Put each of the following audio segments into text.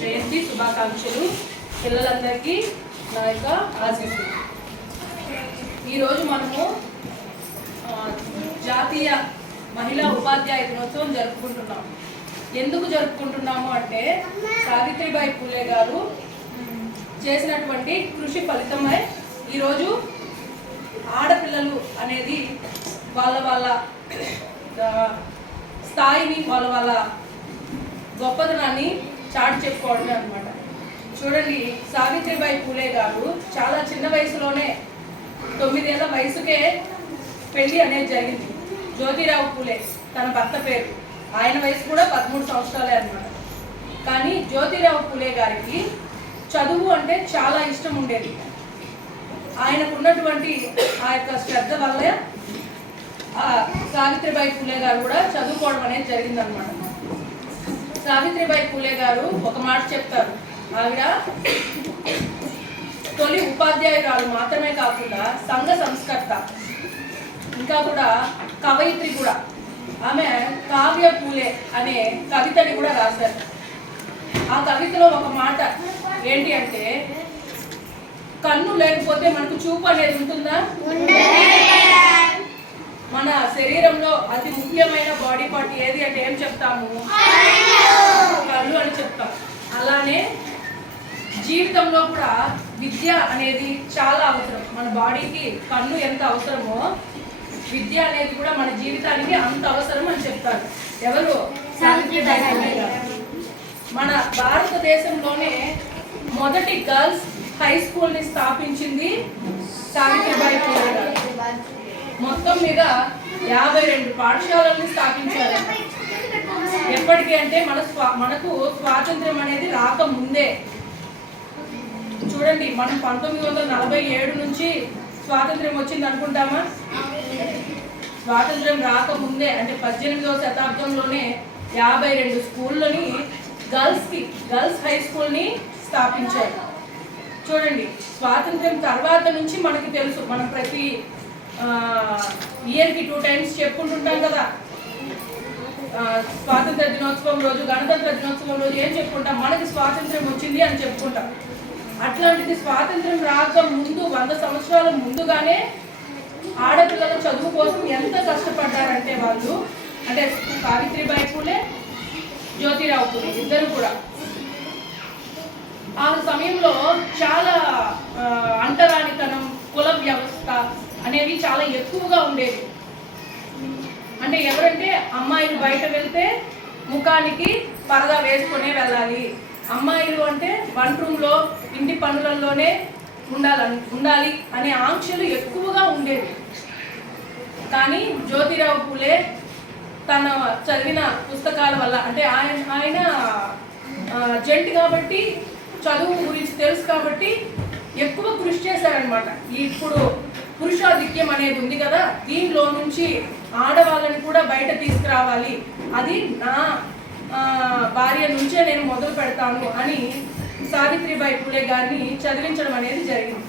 జయంతి శుభాకాంక్షలు. పిల్లలందరికీ నా యొక్క ఆశీస్సులు. ఈరోజు మనము జాతీయ మహిళా ఉపాధ్యాయ దినోత్సవం జరుపుకుంటున్నాం. ఎందుకు జరుపుకుంటున్నాము అంటే సావిత్రిబాయి పూలే గారు చేసినటువంటి కృషి ఫలితమై ఈరోజు ఆడపిల్లలు అనేది వాళ్ళ స్థాయిని వాళ్ళ గొప్పతనాన్ని చాటి చెప్పుకోవడమే అనమాట. చూడండి, సావిత్రిబాయి పూలే గారు చాలా చిన్న వయసులోనే 9 ఏళ్ల వయసుకే పెళ్లి అనేది జరిగింది. జ్యోతిరావు పూలే తన భర్త పేరు. ఆయన వయసు కూడా 13 సంవత్సరాలే అనమాట. కానీ జ్యోతిరావు పూలే గారికి చదువు అంటే చాలా ఇష్టం ఉండేది. ఆయనకున్నటువంటి ఆ యొక్క శ్రద్ధ వల్ల సావిత్రిబాయి పూలే గారు కూడా చదువుకోవడం అనేది జరిగిందనమాట. సావిత్రిబాయి పూలే గారు ఒక మాట చెప్తారు. ఆవిడ తొలి ఉపాధ్యాయురాలు మాత్రమే కాకుండా సంఘ సంస్కర్త, ఇంకా కూడా కవయిత్రి కూడా. ఆమె కావ్య పూలే అనే కవితని కూడా రాశారు. ఆ కవితలో ఒక మాట ఏంటి అంటే, కన్ను లేకపోతే మనకు చూపు అనేది ఉంటుందా? మన శరీరంలో అతి ముఖ్యమైన బాడీ పార్ట్ ఏది అంటే ఏం చెప్తాము? కళ్ళు అని చెప్తాం. అలానే జీవితంలో కూడా విద్య అనేది చాలా అవసరం. మన బాడీకి కన్ను ఎంత అవసరమో విద్య అనేది కూడా మన జీవితానికి అంత అవసరం అని చెప్తారు. ఎవరు? సావిత్రిబాయి పూలే గారు. మన భారతదేశంలోనే మొదటి గర్ల్స్ హై స్కూల్ని స్థాపించింది సావిత్రిబాయి పూలే గారు. మొత్తం మీద 52 పాఠశాలల్ని స్థాపించారు. ఎప్పటికీ అంటే మనకు స్వాతంత్ర్యం అనేది రాకముందే. చూడండి, మనం 1947 నుంచి స్వాతంత్ర్యం వచ్చింది అనుకుంటామా? స్వాతంత్ర్యం రాకముందే అంటే 18వ శతాబ్దంలోనే 52 స్కూళ్ళని గర్ల్స్ హై స్కూల్ని స్థాపించారు. చూడండి, స్వాతంత్ర్యం తర్వాత నుంచి మనకి తెలుసు, మనం ప్రతి ఇయర్కి 2 times చెప్పుకుంటుంటాం కదా. స్వాతంత్ర దినోత్సవం రోజు, గణతంత్ర దినోత్సవం రోజు ఏం చెప్పుకుంటాం? మనకి స్వాతంత్ర్యం వచ్చింది అని చెప్పుకుంటాం. అట్లాంటిది స్వాతంత్ర్యం రాక ముందు 100 సంవత్సరాల ముందుగానే ఆడపిల్లల చదువు కోసం ఎంత కష్టపడ్డారంటే వాళ్ళు, అంటే సావిత్రిబాయి పూలే, జ్యోతిరావు పూలే ఇద్దరు కూడా. ఆ సమయంలో చాలా అంటరానితనం, కుల వ్యవస్థ అనేవి చాలా ఎక్కువగా ఉండేవి. అంటే ఎవరంటే అమ్మాయిలు బయట వెళ్తే ముఖానికి పరదా వేసుకునే వెళ్ళాలి, అమ్మాయిలు అంటే వంట రూమ్లో ఇంటి పనులలోనే ఉండాలి అనే ఆంక్షలు ఎక్కువగా ఉండేవి. కానీ జ్యోతిరావు పూలే తన చదివిన పుస్తకాల వల్ల, అంటే ఆయన జెంట్ కాబట్టి చదువు గురించి తెలుసు కాబట్టి ఎక్కువ కృషి చేశారనమాట. ఇప్పుడు పురుషాధిక్యం అనేది ఉంది కదా, దీనిలో నుంచి ఆడవాళ్ళని కూడా బయట తీసుకురావాలి, అది నా భార్య నుంచే నేను మొదలు పెడతాను అని సావిత్రిబాయి పూలే గారిని చదివించడం అనేది జరిగింది.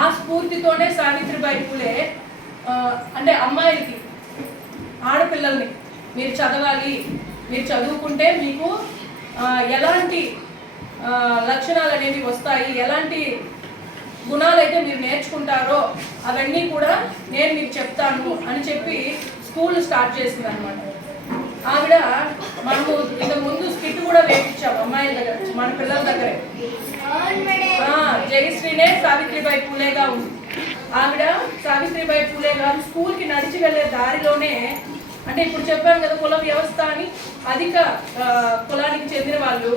ఆ స్ఫూర్తితోనే సావిత్రిబాయి పూలే అంటే అమ్మాయిలకి, ఆడపిల్లల్ని మీరు చదవాలి, మీరు చదువుకుంటే మీకు ఎలాంటి లక్షణాలు అనేవి వస్తాయి, ఎలాంటి గుణాలు అయితే మీరు నేర్చుకుంటారో అవన్నీ కూడా నేను మీకు చెప్తాను అని చెప్పి స్కూల్ స్టార్ట్ చేసింది అనమాట. ఆవిడ మనము ఇంతకు ముందు స్కిట్ కూడా వేయించాము అమ్మాయిల దగ్గర, మన పిల్లల దగ్గరే. జయశ్రీనే సావిత్రిబాయి పూలేగా ఉంది. ఆవిడ సావిత్రిబాయి పూలే గారు స్కూల్కి నడిచి వెళ్ళే దారిలోనే, అంటే ఇప్పుడు చెప్పాను కదా కుల వ్యవస్థ అని, అధిక కులానికి చెందిన వాళ్ళు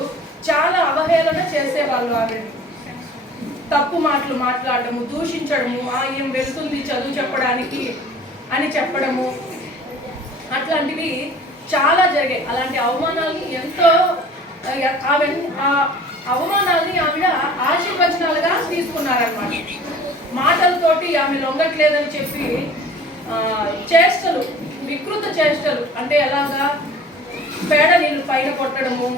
చాలా అవహేళన చేసేవాళ్ళు. ఆవిడని తప్పు మాటలు మాట్లాడము, దూషించడము, ఏం వెళ్తుంది చదువు చెప్పడానికి అని చెప్పడము, అట్లాంటివి చాలా జరిగాయి. అలాంటి అవమానాలని ఎంతో, అవమానాలని ఆవిడ ఆశీర్వచనాలుగా తీసుకున్నారనమాట. మాటలతోటి ఆమె లొంగట్లేదని చెప్పి చేష్టలు, వికృత చేష్టలు, అంటే ఎలాగా పేడ నీళ్ళు పైన కొట్టడము,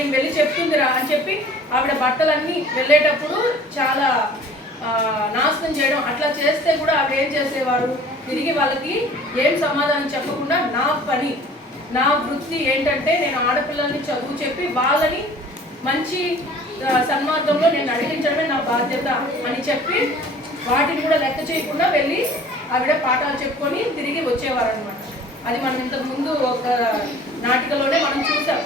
ఏం వెళ్ళి చెప్తుందిరా అని చెప్పి ఆవిడ బట్టలన్నీ వెళ్ళేటప్పుడు చాలా నాశనం చేయడం, అట్లా చేస్తే కూడా ఆవిడ ఏం చేసేవారు, తిరిగి వాళ్ళకి ఏం సమాధానం చెప్పకుండా నా పని నా వృత్తి ఏంటంటే నేను ఆడపిల్లల్ని చదువు చెప్పి వాళ్ళని మంచి సన్మార్గంలో నేను నడిపించడమే నా బాధ్యత అని చెప్పి వాటిని కూడా లెక్క చేయకుండా వెళ్ళి ఆవిడ పాఠాలు చెప్పుకొని తిరిగి వచ్చేవారు అనమాట. అది మనం ఇంతకు ముందు ఒక నాటికలోనే మనం చూసాం.